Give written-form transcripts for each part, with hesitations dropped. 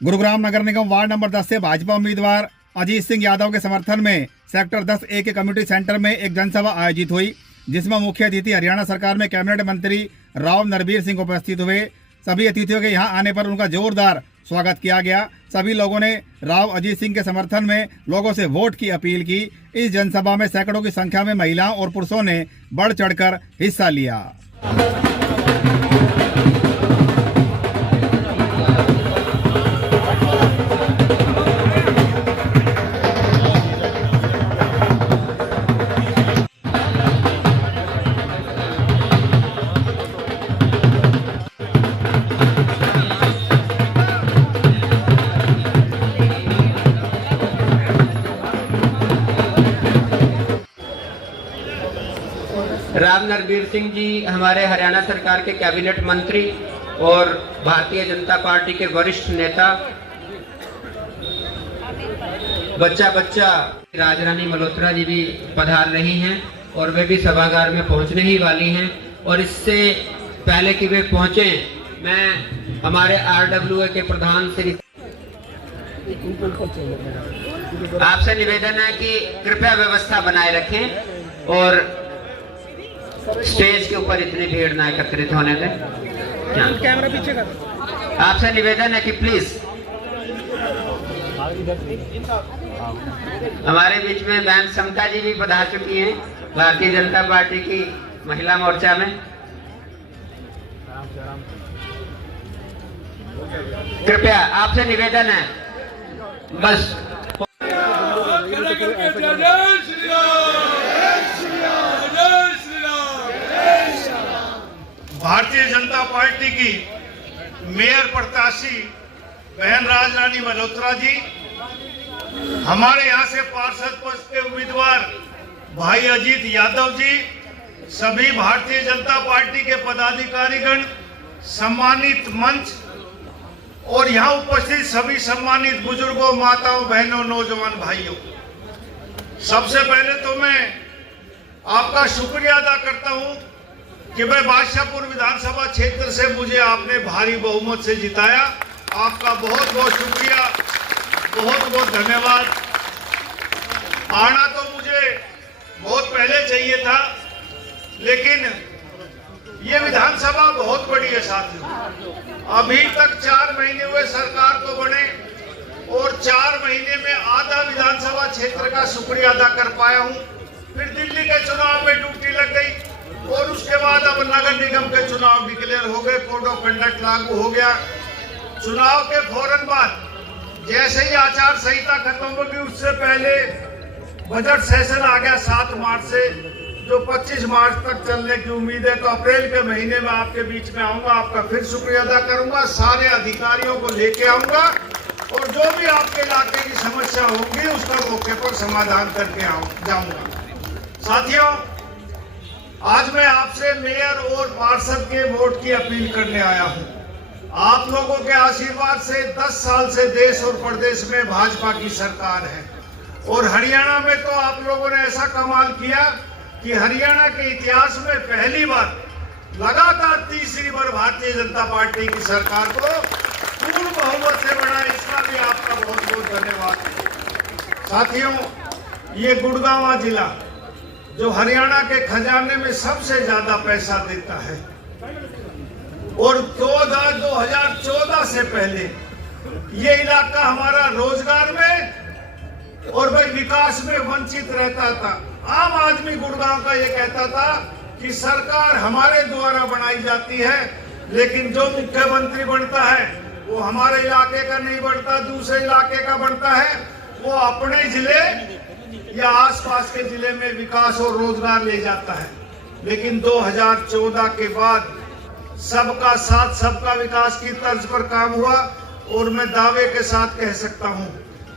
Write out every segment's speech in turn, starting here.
गुरुग्राम नगर निगम ward number 10 से भाजपा उम्मीदवार अजीत सिंह यादव के समर्थन में सेक्टर 10A के कम्युनिटी सेंटर में एक जनसभा आयोजित हुई, जिसमें मुख्य अतिथि हरियाणा सरकार में कैबिनेट मंत्री राव नरबीर सिंह उपस्थित हुए। सभी अतिथियों के यहां आने पर उनका जोरदार स्वागत किया गया। सभी लोगों ने राव अजीत सिंह के समर्थन में लोगों से वोट की अपील की। इस जनसभा में सैकड़ों की संख्या में महिलाओं और पुरुषों ने बढ़ चढ़कर हिस्सा लिया। राव नरबीर सिंह जी हमारे हरियाणा सरकार के कैबिनेट मंत्री और भारतीय जनता पार्टी के वरिष्ठ नेता। बच्चा राजरानी मल्होत्रा जी भी पधार रही हैं और वे भी सभागार में पहुंचने ही वाली हैं। और इससे पहले कि वे पहुंचे, मैं हमारे RWA के प्रधान श्री आपसे निवेदन है कि कृपया व्यवस्था बनाए रखें और स्टेज के ऊपर इतनी भीड़ ना एकत्रित होने दें। कैमरा पीछे कर। आपसे निवेदन है कि प्लीज हमारे बीच में बहन समता जी भी पधार चुकी हैं भारतीय जनता पार्टी की महिला मोर्चा में। कृपया आपसे निवेदन है बस। भारतीय जनता पार्टी की मेयर प्रत्याशी बहन राजरानी मल्होत्रा जी, हमारे यहाँ से पार्षद पद के उम्मीदवार भाई अजीत यादव जी, सभी भारतीय जनता पार्टी के पदाधिकारीगण, सम्मानित मंच और यहाँ उपस्थित सभी सम्मानित बुजुर्गों, माताओं, बहनों, नौजवान भाइयों, सबसे पहले तो मैं आपका शुक्रिया अदा करता हूँ कि भाई बादशाहपुर विधानसभा क्षेत्र से मुझे आपने भारी बहुमत से जिताया। आपका बहुत बहुत शुक्रिया, बहुत बहुत धन्यवाद। आना तो मुझे बहुत पहले चाहिए था, लेकिन ये विधानसभा बहुत बड़ी है साथियों। अभी तक 4 महीने हुए सरकार को बने और 4 महीने में आधा विधानसभा क्षेत्र का शुक्रिया अदा कर पाया हूँ। फिर दिल्ली के चुनाव में ड्यूटी लग गई और उसके बाद अब नगर निगम के चुनाव डिक्लेयर हो गए, कोड ऑफ कंडक्ट लागू हो गया। चुनाव के फौरन बाद जैसे ही आचार संहिता खत्म होगी, उससे पहले बजट सेशन आ गया 7 मार्च से, जो 25 मार्च तक चलने की उम्मीद है। तो अप्रैल के महीने में आपके बीच में आऊंगा, आपका फिर शुक्रिया अदा करूंगा, सारे अधिकारियों को लेके आऊंगा और जो भी आपके इलाके की समस्या होगी उसका मौके पर समाधान करके जाऊंगा। साथियों, आज मैं आपसे मेयर और पार्षद के वोट की अपील करने आया हूं। आप लोगों के आशीर्वाद से 10 साल से देश और प्रदेश में भाजपा की सरकार है और हरियाणा में तो आप लोगों ने ऐसा कमाल किया कि हरियाणा के इतिहास में पहली बार लगातार तीसरी बार भारतीय जनता पार्टी की सरकार को पूर्ण बहुमत से बढ़ा। इसका भी आपका बहुत बहुत धन्यवाद। साथियों, ये गुड़गांव जिला जो हरियाणा के खजाने में सबसे ज्यादा पैसा देता है और 2014 से पहले ये इलाका हमारा रोजगार में और भाई विकास में वंचित रहता था। आम आदमी गुड़गांव का ये कहता था कि सरकार हमारे द्वारा बनाई जाती है, लेकिन जो मुख्यमंत्री बनता है वो हमारे इलाके का नहीं बनता, दूसरे इलाके का बनता है। वो अपने जिले या आसपास के जिले में विकास और रोजगार ले जाता है। लेकिन 2014 के बाद सबका साथ सबका विकास की तर्ज पर काम हुआ और मैं दावे के साथ कह सकता हूं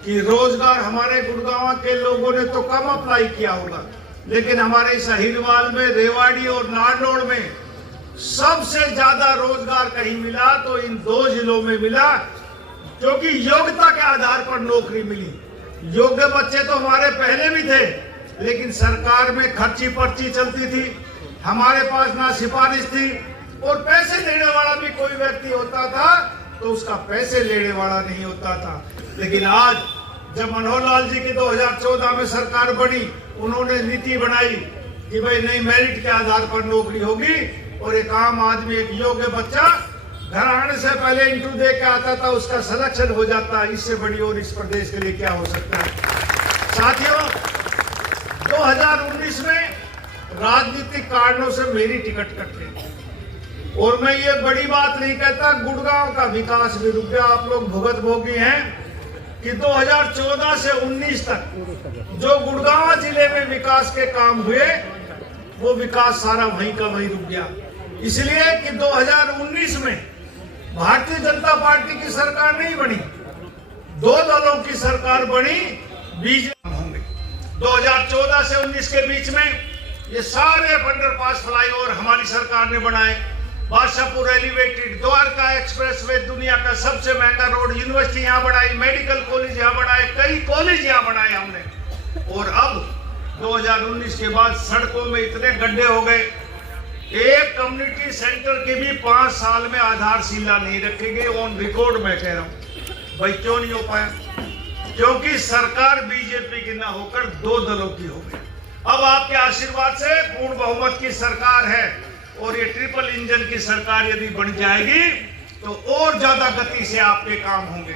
कि रोजगार हमारे गुड़गांव के लोगों ने तो कम अप्लाई किया होगा, लेकिन हमारे शहीदवाल में, रेवाड़ी और नारनौल में सबसे ज्यादा रोजगार कहीं मिला तो इन 2 जिलों में मिला, जो कि योग्यता के आधार पर नौकरी मिली। योग्य बच्चे तो हमारे पहले भी थे, लेकिन सरकार में खर्ची पर्ची चलती थी, हमारे पास ना सिफारिश थी और पैसे देने वाला भी कोई व्यक्ति होता था तो उसका पैसे लेने वाला नहीं होता था। लेकिन आज जब मनोहर लाल जी की 2014 में सरकार बनी, उन्होंने नीति बनाई कि भाई नहीं, मेरिट के आधार पर नौकरी होगी और एक आम आदमी, एक योग्य बच्चा घर आने से पहले इंटरव्यू दे के आता था, उसका सिलेक्शन हो जाता। इससे बड़ी और इस प्रदेश के लिए क्या हो सकता है। साथियों, 2019 में राजनीतिक कारणों से मेरी टिकट कट गई और मैं ये बड़ी बात नहीं कहता, गुड़गांव का विकास भी रुक गया। आप लोग भुगत भोगी हैं कि 2014 से 19 तक जो गुड़गांव जिले में विकास के काम हुए, वो विकास सारा वहीं का वहीं रुक गया। इसलिए कि 2019 में भारतीय जनता पार्टी की सरकार नहीं बनी, दो दलों की सरकार बनी, बीजेपी होंगे। 2014 से 19 के बीच में ये सारे अंडरपास फ्लाईओवर हमारी सरकार ने बनाए। बादशाहपुर एलिवेटेड, द्वारका एक्सप्रेसवे, दुनिया का सबसे महंगा रोड, यूनिवर्सिटी यहाँ बनाई, मेडिकल कॉलेज यहाँ बनाए, कई कॉलेज यहाँ बनाए हमने। और अब 2019 के बाद सड़कों में इतने गड्ढे हो गए, एक कम्युनिटी सेंटर के भी 5 साल में आधारशिला नहीं रखेंगे। ऑन रिकॉर्ड मैं कह रहा हूँ। भाई क्यों नहीं हो पाया? क्योंकि सरकार बीजेपी की ना होकर दो दलों की हो गई। अब आपके आशीर्वाद से पूर्ण बहुमत की सरकार है और ये ट्रिपल इंजन की सरकार यदि बन जाएगी तो और ज्यादा गति से आपके काम होंगे।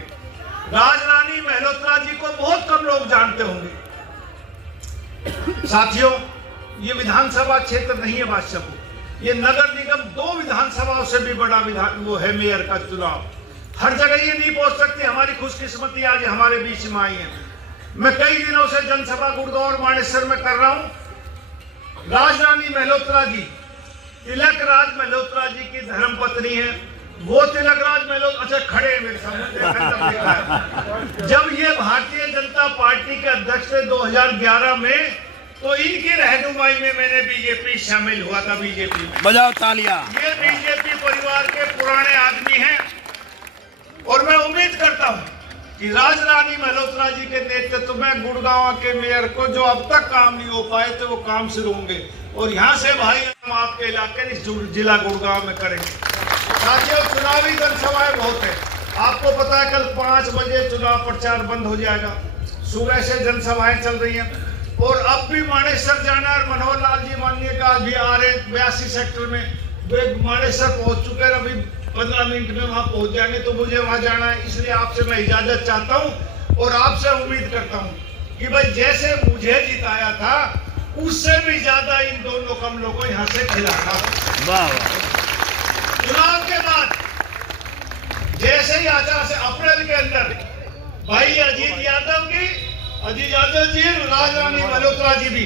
राजरानी मल्होत्रा जी को बहुत कम लोग जानते होंगे। साथियों, ये विधानसभा क्षेत्र नहीं है बादशाहपुर, ये नगर निगम 2 विधानसभाओं से भी बड़ा वो है मेयर का चुनाव। हर जगह ये नहीं पहुंच सकती। हमारी खुशकिस्मती आज हमारे बीच में आई है। मैं कई दिनों से जनसभा गुड़गांव और मानेसर में कर रहा हूं। राजरानी मल्होत्रा जी, तिलक राज मल्होत्रा जी की धर्मपत्नी है। वो तिलक राज मल्होत्रा, अच्छा खड़े मेरे सामने, जब ये भारतीय जनता पार्टी के अध्यक्ष थे 2011 में, तो इनकी रहनुमाई में मैंने बीजेपी शामिल हुआ था। बीजेपी में बजाओ तालियां। ये बीजेपी परिवार के पुराने आदमी हैं और मैं उम्मीद करता हूं कि राजरानी मल्होत्रा जी के नेतृत्व में गुड़गांव के मेयर को जो अब तक काम नहीं हो पाए थे वो काम शुरू होंगे और यहाँ से भाई हम आपके इलाके इस जिला गुड़गांव में करेंगे। साथियों, चुनावी जनसभाएं बहुत है। आपको पता है कल 5 बजे चुनाव प्रचार बंद हो जाएगा। सुबह से जनसभाएं चल रही हैं और अब भी मानेसर जाना है। मनोहर लाल जी माननीय का अभी आ रहे 82 सेक्टर में, वे मानेसर पहुंच चुके हैं। अभी 15 मिनट में वहां पहुंच जाएंगे तो मुझे वहां जाना है। इसलिए आपसे मैं इजाजत चाहता हूं और आपसे उम्मीद करता हूं कि भाई जैसे मुझे जिताया था उससे भी ज्यादा इन दोनों कमलों को यहाँ से खिलाना। चुनाव के बाद जैसे ही आचार से अप्रैल के अंदर भाई अजीत यादव जी, राजरानी मल्होत्रा जी भी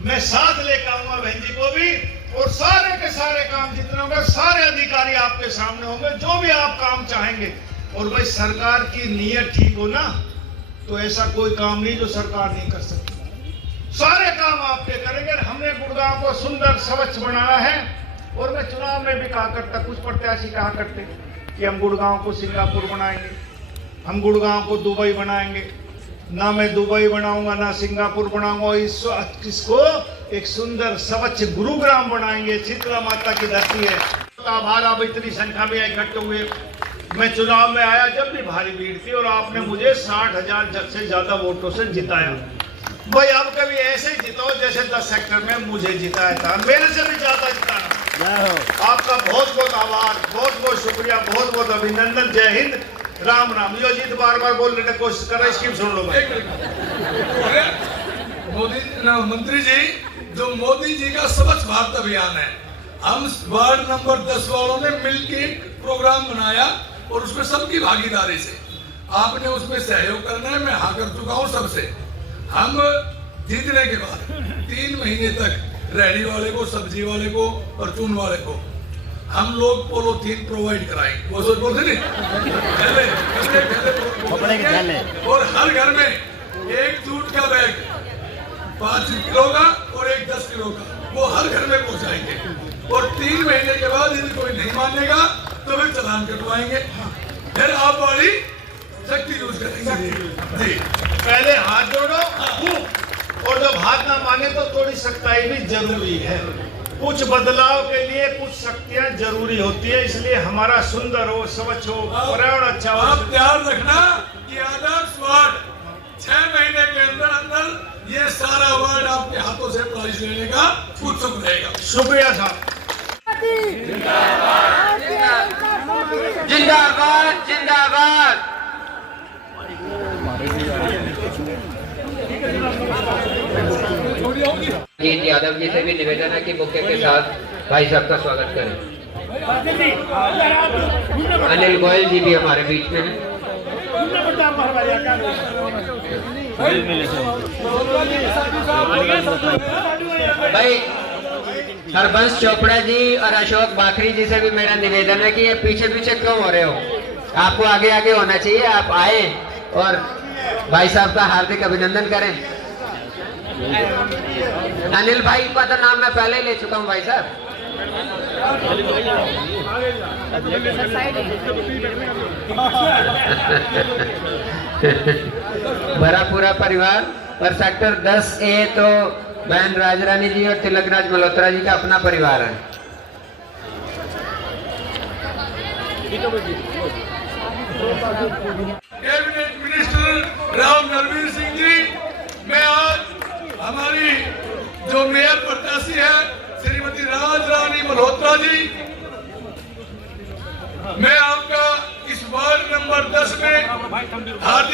मैं साथ लेकर आऊंगा, बहन जी को भी, और सारे के सारे काम जितने होंगे सारे अधिकारी आपके सामने होंगे, जो भी आप काम चाहेंगे। और भाई सरकार की नीयत ठीक हो ना, तो ऐसा कोई काम नहीं जो सरकार नहीं कर सकती। सारे काम आपके करेंगे। हमने गुड़गांव को सुंदर स्वच्छ बनाना है और मैं चुनाव में भी कहा करता, कुछ प्रत्याशी कहा करते कि हम गुड़गांव को सिंगापुर बनाएंगे, हम गुड़गांव को दुबई बनाएंगे। ना मैं दुबई बनाऊंगा ना सिंगापुर बनाऊंगा, इसको एक सुंदर स्वच्छ गुरुग्राम बनाएंगे। शीतला माता की धरती है। आभार, आप इतनी संख्या में इकट्ठे हुए। मैं चुनाव में आया जब भी भारी भीड़ थी और आपने मुझे 60,000 से ज्यादा वोटों से जिताया। भाई अब कभी ऐसे जिताओ जैसे 10 सेक्टर में मुझे जिताया था, मेरे से भी ज्यादा जिताना। आपका बहुत बहुत आभार, बहुत बहुत शुक्रिया, बहुत बहुत अभिनंदन। जय हिंद, राम राम। यो जीत बार बार बोलने की कोशिश कर रहा है, स्कीम सुन लो भाई। मंत्री जी, जो मोदी जी का स्वच्छ भारत अभियान है, हम वार्ड नंबर 10 वालों ने मिलकर प्रोग्राम बनाया और उसमें सबकी भागीदारी से आपने उसमें सहयोग करना है। मैं हाँ कर चुका हूँ सबसे। हम जीतने के बाद 3 महीने तक रेहड़ी वाले को, सब्जी वाले को और चून वाले को हम लोग पॉलीथीन प्रोवाइड कराएंगे। वो सोच बोलते नहीं पहले और हर घर में एक जूट का बैग 5 किलो का और एक 10 किलो का, वो हर घर में पहुंचाएंगे। और 3 महीने के बाद यदि कोई नहीं मानेगा तो फिर चालान कटवाएंगे। फिर आप वाली शक्ति यूज करेंगे। जी, पहले हाथ जोड़ो और जब हाथ ना माने तो थोड़ी सख्ताई भी जरूरी है। कुछ बदलाव के लिए कुछ शक्तियां जरूरी होती है, इसलिए हमारा सुंदर हो, स्वच्छ हो, पर्यावरण अच्छा हो। आप ध्यान रखना कि आदर्श वार्ड 6 महीने के अंदर अंदर ये सारा वार्ड आपके हाथों से प्राइज लेने का उत्सुक रहेगा। शुक्रिया साहब। जिंदाबाद जिंदाबाद। जीत यादव जी से भी निवेदन है कि बुके के साथ भाई साहब का स्वागत करें। अनिल गोयल जी भी हमारे बीच में हैं। भाई हरबंश चोपड़ा जी और अशोक बाखरी जी से भी मेरा निवेदन है कि ये पीछे पीछे क्यों हो रहे हो, आपको आगे आगे होना चाहिए। आप आए और भाई साहब का हार्दिक अभिनंदन करें। अनिल भाई का तो नाम मैं पहले ही ले चुका हूं भाई साहब। भरा पूरा परिवार और सेक्टर 10A तो बहन राजरानी जी और तिलकराज मल्होत्रा जी का अपना परिवार है। कैबिनेट मिनिस्टर राव नरवीर सिंह जी, मैं आज हमारी जो मेयर प्रत्याशी है श्रीमती राजरानी मल्होत्रा जी, मैं आपका इस वार्ड नंबर 10 में हार्दिक